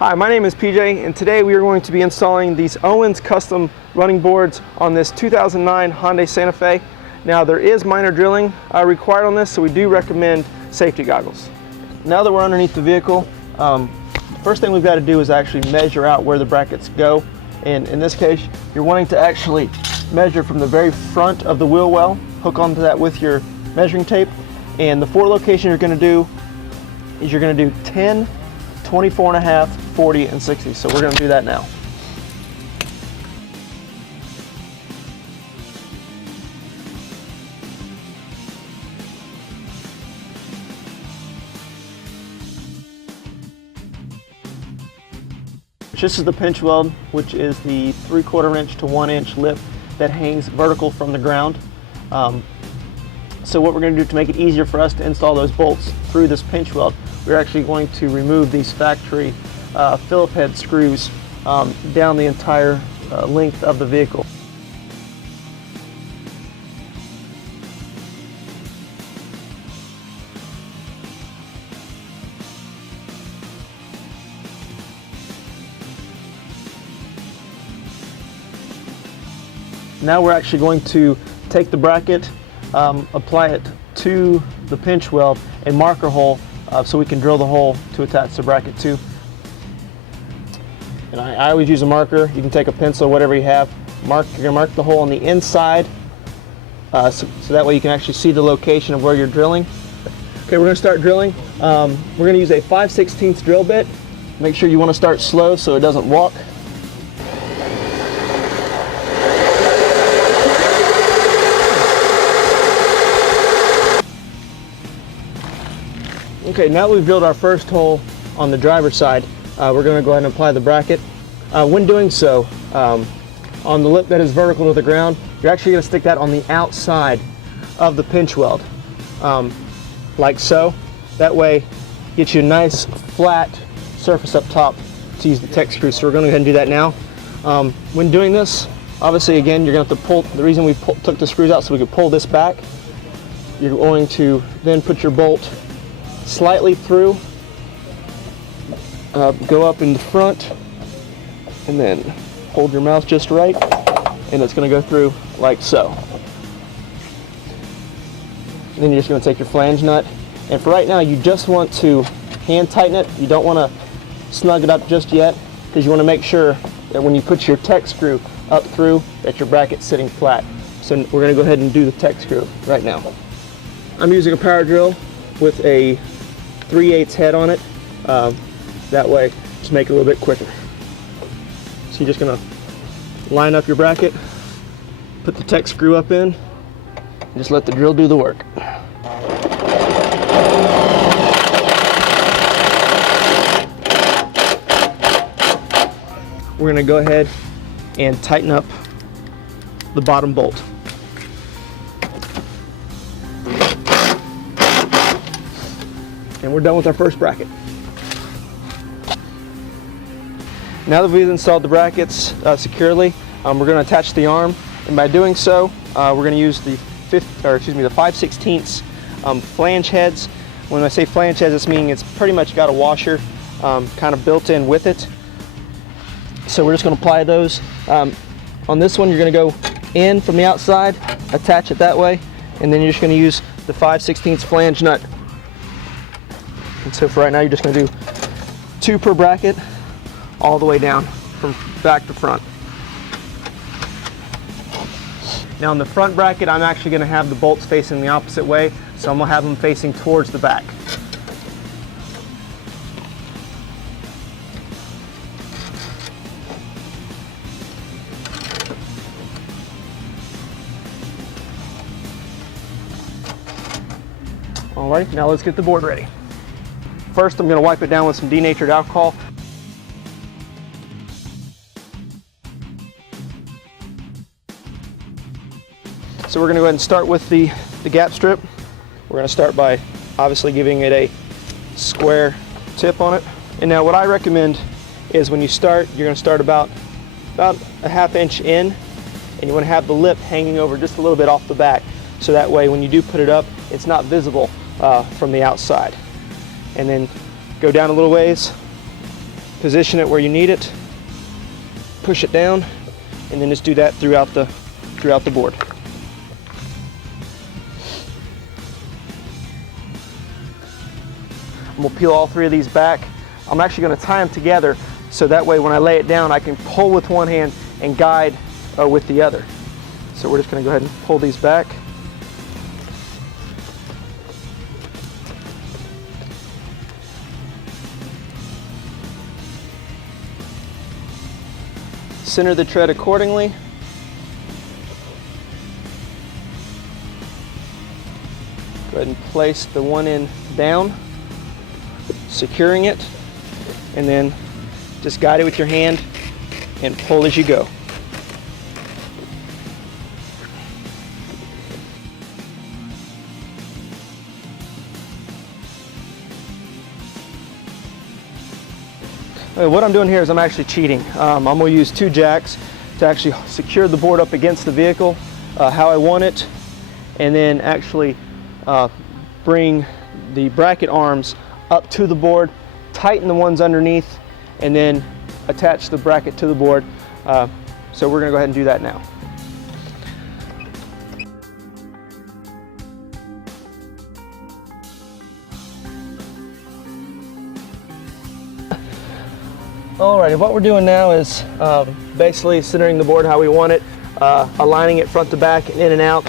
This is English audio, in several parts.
Hi, my name is PJ, and today we are going to be installing these Owens Custom Running Boards on this 2009 Hyundai Santa Fe. Now there is minor drilling required on this, so we do recommend safety goggles. Now that we're underneath the vehicle, first thing we've got to do is actually measure out where the brackets go. And in this case, you're wanting to actually measure from the very front of the wheel well, hook onto that with your measuring tape. And the 4 locations you're going to do is you're going to do 10, 24.5, 40, and 60. So we're going to do that now. This is the pinch weld, which is the 3/4 inch to 1 inch lip that hangs vertical from the ground. So what we're going to do to make it easier for us to install those bolts through this pinch weld, we're actually going to remove these factory Phillip head screws down the entire length of the vehicle. Now we're actually going to take the bracket, apply it to the pinch weld and mark our hole so we can drill the hole to attach the bracket to. And I always use a marker. You can take a pencil, whatever you have. You're going to mark the hole on the inside so that way you can actually see the location of where you're drilling. Okay, we're going to start drilling. We're going to use a 5/16 drill bit. Make sure you want to start slow so it doesn't walk. Okay, now that we've drilled our first hole on the driver's side, we're going to go ahead and apply the bracket. When doing so, on the lip that is vertical to the ground, you're actually going to stick that on the outside of the pinch weld, like so. That way, get you a nice flat surface up top to use the tech screw. So we're going to go ahead and do that now. When doing this, obviously, again, you're going to have to pull. The reason we took the screws out so we could pull this back. You're going to then put your bolt slightly through, go up in the front, and then hold your mouse just right, and it's going to go through like so. And then you're just going to take your flange nut, and for right now you just want to hand tighten it. You don't want to snug it up just yet, because you want to make sure that when you put your tech screw up through, that your bracket's sitting flat. So we're going to go ahead and do the tech screw right now. I'm using a power drill with a 3/8 head on it. That way, just make it a little bit quicker. So you're just gonna line up your bracket, put the tech screw up in, and just let the drill do the work. We're gonna go ahead and tighten up the bottom bolt. And we're done with our first bracket. Now that we've installed the brackets securely, we're going to attach the arm, and by doing so, we're going to use the 5/16 flange heads. When I say flange heads, this means it's pretty much got a washer kind of built in with it. So we're just going to apply those. On this one, you're going to go in from the outside, attach it that way, and then you're just going to use the 5/16 flange nut. And so for right now, you're just going to do 2 per bracket all the way down from back to front. Now on the front bracket, I'm actually going to have the bolts facing the opposite way, so I'm going to have them facing towards the back. Alright, now let's get the board ready. First, I'm going to wipe it down with some denatured alcohol. So we're going to go ahead and start with the gap strip. We're going to start by obviously giving it a square tip on it. And now what I recommend is when you start, you're going to start about a 1/2 inch in, and you want to have the lip hanging over just a little bit off the back. So that way when you do put it up, it's not visible from the outside. And then go down a little ways position it where you need it, push it down, and then just do that throughout the board. And we'll peel all three of these back. I'm actually going to tie them together so that way when I lay it down I can pull with one hand and guide with the other. So we're just going to go ahead and pull these back. Center the tread accordingly. Go ahead and place the one end down, securing it, and then just guide it with your hand and pull as you go. What I'm doing here is I'm actually cheating. I'm going to use 2 jacks to actually secure the board up against the vehicle how I want it, and then actually bring the bracket arms up to the board, tighten the ones underneath, and then attach the bracket to the board. So we're going to go ahead and do that now. Alrighty, what we're doing now is basically centering the board how we want it, aligning it front to back and in and out.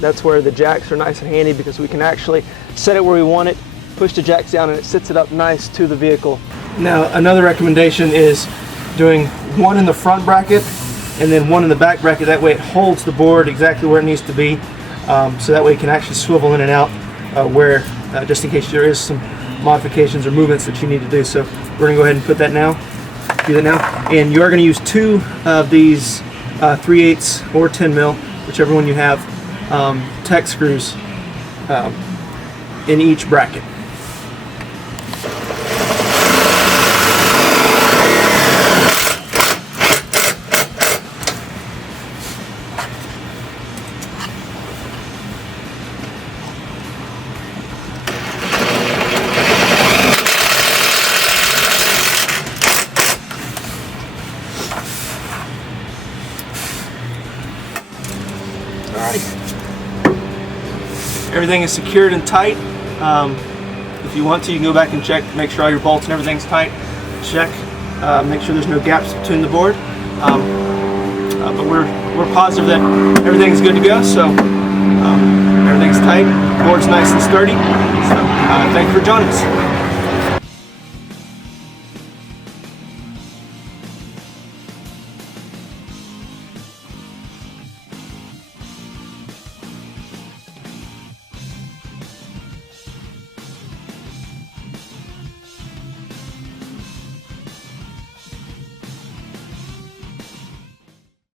That's where the jacks are nice and handy because we can actually set it where we want it, push the jacks down, and it sits it up nice to the vehicle. Now another recommendation is doing one in the front bracket and then one in the back bracket. That way it holds the board exactly where it needs to be, so that way it can actually swivel in and out just in case there is some modifications or movements that you need to do. So we're going to go ahead and put that now, do that now, and you are going to use 2 of these 3/8 or 10 mil, whichever one you have, Tech screws in each bracket. Everything is secured and tight. If you want to, you can go back and check, make sure all your bolts and everything's tight. Check, make sure there's no gaps between the board. But we're positive that everything's good to go. So everything's tight, board's nice and sturdy. So thanks for joining us.